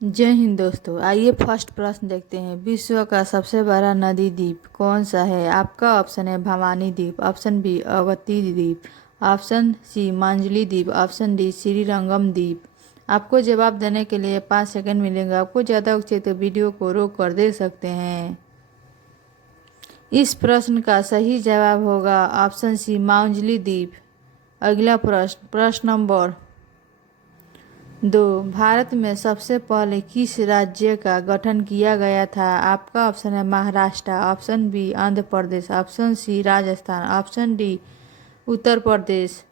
जय हिंद दोस्तों। आइए फर्स्ट प्रश्न देखते हैं। विश्व का सबसे बड़ा नदी द्वीप कौन सा है? आपका ऑप्शन है भवानी द्वीप, ऑप्शन बी अवंती द्वीप, ऑप्शन सी मांजुली द्वीप, ऑप्शन डी श्रीरंगम द्वीप। आपको जवाब देने के लिए 5 सेकंड मिलेंगे। आपको ज़्यादा उचित तो वीडियो को रोक कर दे सकते हैं। इस प्रश्न का सही जवाब होगा ऑप्शन सी मांजुली द्वीप। अगला प्रश्न नंबर 2। भारत में सबसे पहले किस राज्य का गठन किया गया था? आपका ऑप्शन है Maharashtra, option B Andhra Pradesh, option C Rajasthan, option D Uttar Pradesh.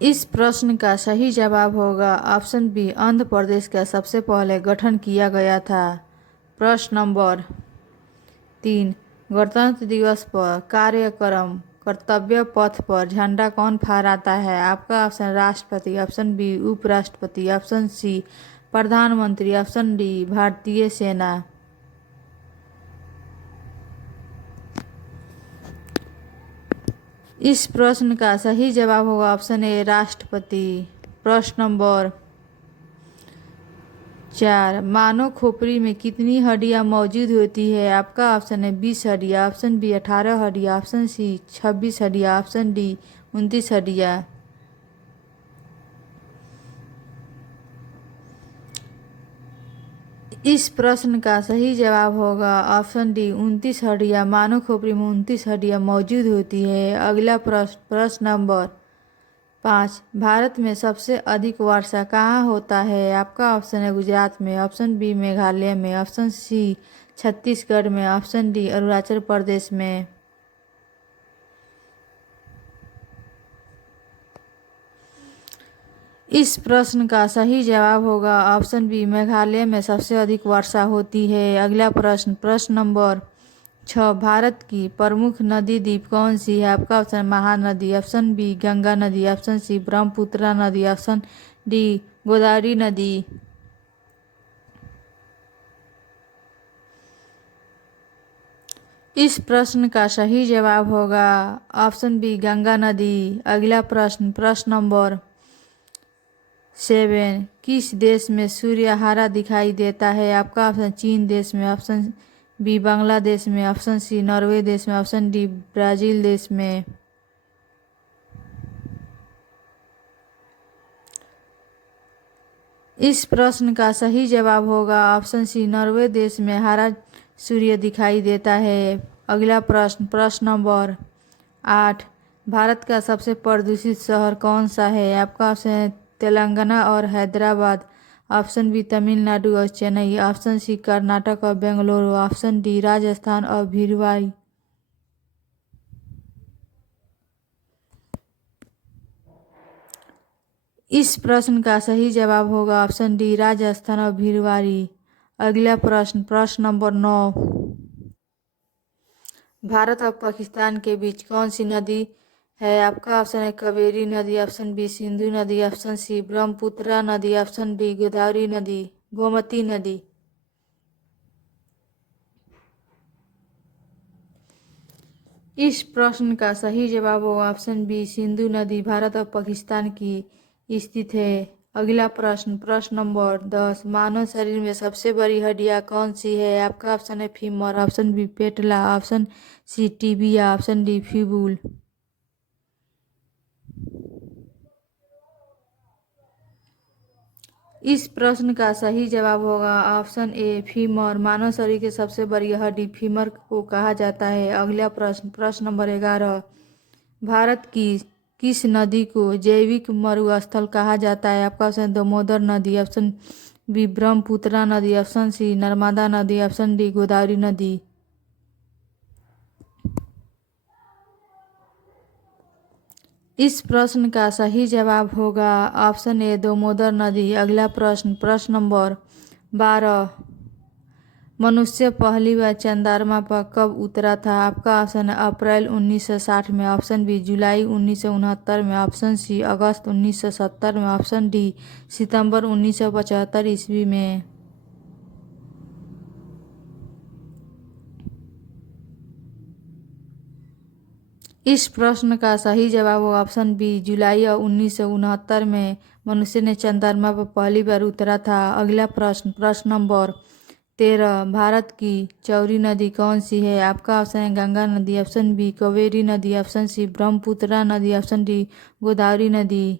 इस प्रश्न का सही जवाब होगा ऑप्शन बी आंध्र प्रदेश का सबसे पहले गठन किया गया था। प्रश्न नंबर 3। गणतंत्र दिवस पर कार्यक्रम कर्तव्य पथ पर झंडा कौन फहराता है? आपका ऑप्शन राष्ट्रपति, ऑप्शन बी उपराष्ट्रपति, ऑप्शन सी प्रधानमंत्री, ऑप्शन डी भारतीय सेना। इस प्रश्न का सही जवाब होगा ऑप्शन ए राष्ट्रपति। प्रश्न नंबर 4। मानव खोपड़ी में कितनी हड्डियां मौजूद होती है? आपका ऑप्शन है 20 हड्डियां, ऑप्शन बी 18 हड्डियां, ऑप्शन सी 26 हड्डियां, ऑप्शन डी 29 हड्डियां। इस प्रश्न का सही जवाब होगा ऑप्शन डी 29 हड्डियां। मानव खोपड़ी में 29 हड्डियां मौजूद होती है। अगला प्रश्न नंबर 5। भारत में सबसे अधिक वर्षा कहाँ होता है? आपका ऑप्शन है गुजरात में, ऑप्शन बी मेघालय में, ऑप्शन सी छत्तीसगढ़ में, ऑप्शन डी अरुणाचल प्रदेश में। इस प्रश्न का सही जवाब होगा ऑप्शन बी मेघालय में सबसे अधिक वर्षा होती है। अगला प्रश्न नंबर 6। भारत की प्रमुख नदी द्वीप कौन सी है? आपका option Mahanadi, option B Ganga नदी, ऑप्शन सी ब्रह्मपुत्र नदी, ऑप्शन डी गोदावरी नदी। इस प्रश्न का सही जवाब होगा ऑप्शन बी गंगा नदी। अगला प्रश्न नंबर 7। किस देश में सूर्य हरा दिखाई देता है? आपका ऑप्शन चीन देश में, ऑप्शन बी बांग्लादेश में, ऑप्शन सी नॉर्वे देश में, ऑप्शन डी ब्राजील देश में। इस प्रश्न का सही जवाब होगा ऑप्शन सी नॉर्वे देश में हरा सूर्य दिखाई देता है। अगला प्रश्न नंबर 8। भारत का सबसे प्रदूषित शहर कौन सा है? आपका ऑप्शन है तेलंगाना और हैदराबाद, ऑप्शन बी तमिलनाडु और चेन्नई, ऑप्शन सी कर्नाटक और बेंगलुरु, ऑप्शन डी राजस्थान और भीलवाड़ी। इस प्रश्न का सही जवाब होगा ऑप्शन डी राजस्थान और भीलवाड़ी। अगला प्रश्न नंबर 9। भारत और पाकिस्तान के बीच कौन सी नदी है? आपका ऑप्शन है कावेरी नदी, ऑप्शन बी सिंधु नदी, ऑप्शन सी ब्रह्मपुत्र नदी, ऑप्शन डी गोदावरी नदी, गोमती नदी। इस प्रश्न का सही जवाब होगा ऑप्शन बी सिंधु नदी भारत और पाकिस्तान की स्थित है। अगला प्रश्न नंबर 10। मानव शरीर में सबसे बड़ी हड्डियां कौन सी है? आपका ऑप्शन है femur, option B patella, option C tibia, option D fibula. इस प्रश्न का सही जवाब होगा ऑप्शन ए फीमर। मानव शरीर की सबसे बड़ी हड्डी फीमर को कहा जाता है। अगला प्रश्न नंबर 11। भारत की किस नदी को जैविक मरुस्थल कहा जाता है? आपका ऑप्शन दामोदर नदी, ऑप्शन बी ब्रह्मपुत्र नदी, ऑप्शन सी नर्मदा नदी, ऑप्शन डी गोदावरी नदी। इस प्रश्न का सही जवाब होगा ऑप्शन ए दामोदर नदी। अगला प्रश्न नंबर 12। मनुष्य पहली बार चंद्रमा पर कब उतरा था? आपका ऑप्शन है अप्रैल 1960 में, ऑप्शन बी जुलाई 1969 में, ऑप्शन सी अगस्त 1970 में, ऑप्शन डी सितंबर 1975 ईस्वी में। इस प्रश्न का सही जवाब हो ऑप्शन बी, जुलाई 1969 में मनुष्य ने चंद्रमा पर पहली बार उतरा था। अगला प्रश्न, प्रश्न नंबर 13, भारत की चौड़ी नदी कौन सी है? आपका ऑप्शन है गंगा नदी, ऑप्शन बी कावेरी नदी, ऑप्शन सी ब्रह्मपुत्र नदी, ऑप्शन डी गोदावरी नदी।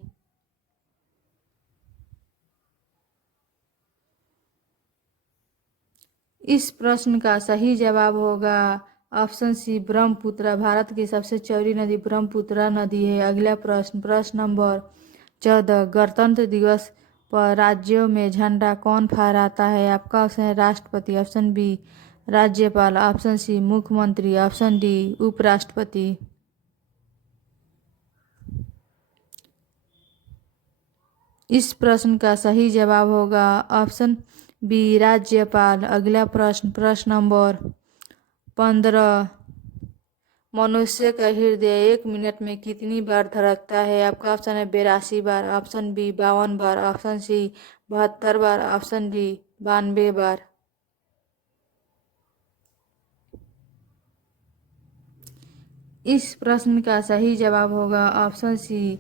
इस प्रश्न का सही जवाब होगा ऑप्शन सी ब्रह्मपुत्र। भारत की सबसे चौड़ी नदी ब्रह्मपुत्र नदी है। अगला प्रश्न, प्रश्न नंबर 14, गणतंत्र दिवस पर राज्यों में झंडा कौन फहराता है? आपका ऑप्शन है राष्ट्रपति, ऑप्शन बी राज्यपाल, ऑप्शन सी मुख्यमंत्री, ऑप्शन डी उपराष्ट्रपति। इस प्रश्न का सही जवाब होगा ऑप्शन बी राज्यपाल। अगला प्रश्न, प्रश्न नंबर 15, मनुष्य का हृदय 1 मिनट में कितनी बार धड़कता है? आपका ऑप्शन है 82 बार, ऑप्शन बी 52 बार, ऑप्शन सी 72 बार, ऑप्शन डी 92 बार। इस प्रश्न का सही जवाब होगा ऑप्शन सी,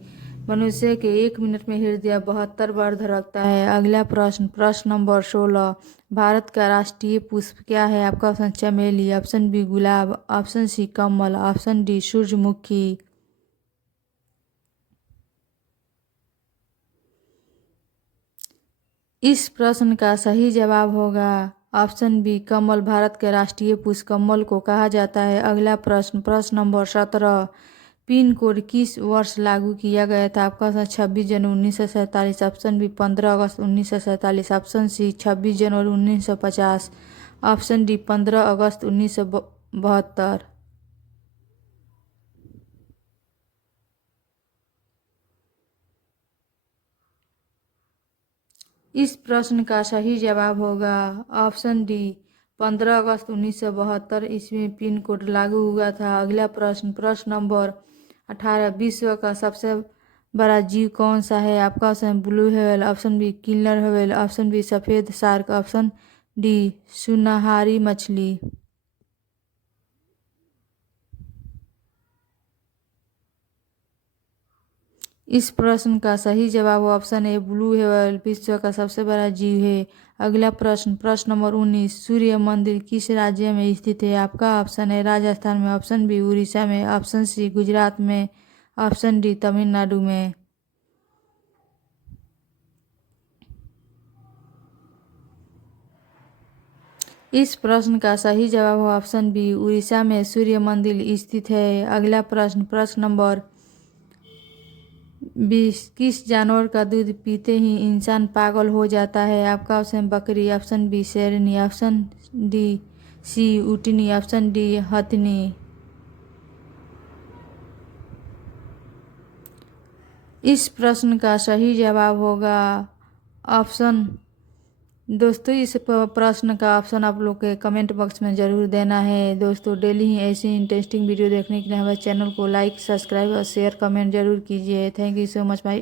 मनुष्य के 1 मिनट में हृदय 72 बार धड़कता है। अगला प्रश्न, प्रश्न नंबर 16, भारत का राष्ट्रीय पुष्प क्या है? आपका ऑप्शन चमेली, ऑप्शन बी गुलाब, ऑप्शन सी कमल, ऑप्शन डी सूरजमुखी। इस प्रश्न का सही जवाब होगा ऑप्शन बी कमल। भारत के राष्ट्रीय पुष्प कमल को कहा जाता है। अगला प्रश्न, प्रश्न नंबर 17, पिन कोड किस वर्ष लागू किया गया था? आपका ऑप्शन 26 जनवरी 1947, ऑप्शन बी 15 अगस्त 1947, ऑप्शन सी 26 जनवरी 1950, ऑप्शन डी 15 अगस्त 1972। इस प्रश्न का सही जवाब होगा ऑप्शन डी 15 अगस्त 1972 ईस्वी में पिन कोड लागू हुआ था। अगला प्रश्न, प्रश्न नंबर 18, विश्व का सबसे बड़ा जीव कौन सा है? आपका option blue whale, option B killer whale, option B सफ़ेद शार्क, ऑप्शन डी सुनहरी मछली। इस प्रश्न का सही जवाब ऑप्शन ए ब्लू व्हेल विश्व का सबसे बड़ा जीव है। अगला प्रश्न, प्रश्न नंबर 19, सूर्य मंदिर किस राज्य में स्थित है? आपका ऑप्शन है राजस्थान में, ऑप्शन बी उड़ीसा में, ऑप्शन सी गुजरात में, ऑप्शन डी तमिलनाडु में। इस प्रश्न का सही जवाब ऑप्शन बी उड़ीसा में सूर्य मंदिर स्थित है। अगला प्रश्न, प्रश्न नंबर 20, किस जानवर का दूध पीते ही इंसान पागल हो जाता है? आपका ऑप्शन बकरी, ऑप्शन बी शेरनी, ऑप्शन डी सी ऊँटनी, ऑप्शन डी हथिनी। इस प्रश्न का सही जवाब होगा ऑप्शन। दोस्तों इस प्रश्न का ऑप्शन आप लोग के कमेंट बॉक्स में ज़रूर देना है। दोस्तों डेली ही ऐसी इंटरेस्टिंग वीडियो देखने के लिए हमारे चैनल को लाइक, सब्सक्राइब और शेयर कमेंट जरूर कीजिए। Thank you so much my.